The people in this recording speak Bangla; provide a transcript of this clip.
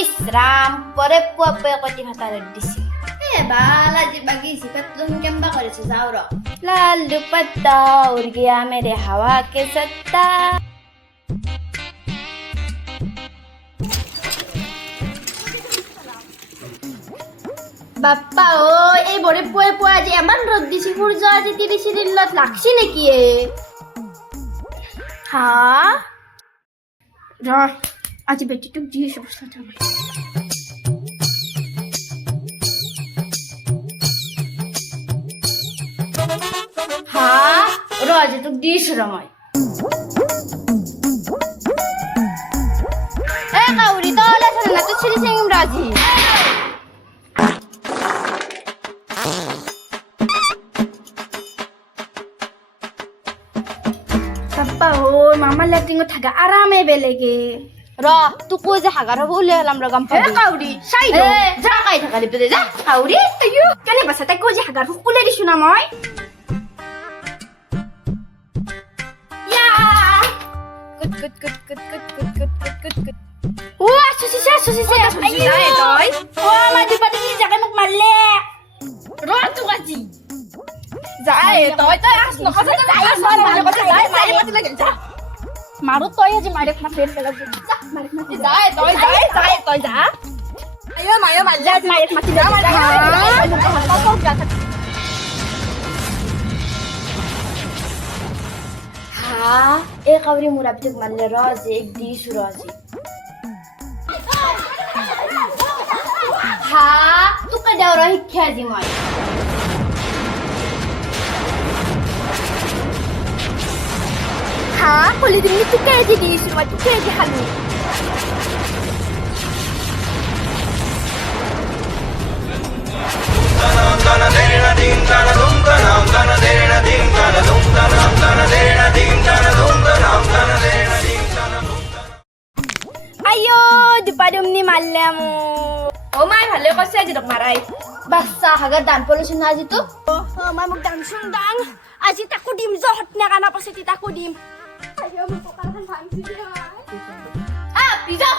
ইসরাম পরে পুয়া কটি ভাতারে দিছি বালা যে বাগিয়েছি তুমি কেমবা করেছো যাও র লাল দুপত্তা উड़ गया मेरे हवा के सत्ता বাপ্পা ও এই বড়ে পুয়ে পুয়া যে এমন রোদ দিছি সূর্য আজি 30 দিনত লাগছি নাকি এ হ্যাঁ র আজি বেটিটুক দিয়ে অবস্থাটা হ্যাঁ রাজে তো দিস রমাই এ কাউরি তো লেছারে না তো ছিড়ি সিং রাজি বাপ্পা ও মামা লেটিং থাকা আরামে বেলেগে র তু কই যে হাগার হবো উলে হলাম র গাম এ কাউরি সাই দো যা কাই থাকা লিপে যা কাউরি আইয়ো কেনে বাসা তাই কই যে হাগার উলে দিছু না মই ইয়া কুট কুট কুট কুট কুট কুট কুট কুট কুট কুট ও আসুসি যাই তই ও আমার দিপাটি কি জায়গা মোক মারলে র তু গাজি যাই তই তই আস ন কথা যাই মারি মাটি লাগে যা মারো তই আজি মারে না ফের ফেলা যা মারে মাটি যাই তই যা আয়ো মায়ো মার যা মারে মাটি যা মারে হ্যাঁ এ কাউরি মুরাবিক মারলে রাজে এক দিস রাজি হ্যাঁ তুকে যাও রহি খেজি মই হ্যাঁ বলি দিনি তুই কে দি দিস মই তুই কে দি হালু আয়ো দুপাদুম নি মারলে আমু ও মাই ভালে কইছে আজি দক মারাই বাচ্চা হাগার দান পলিছো না আজি তো মাই মোক দাং সুং দাং আজি তাকো দিম জহত না কানা পাছে তাকো দিম আইও মোক পকারখান ভাঙছি আ পিজা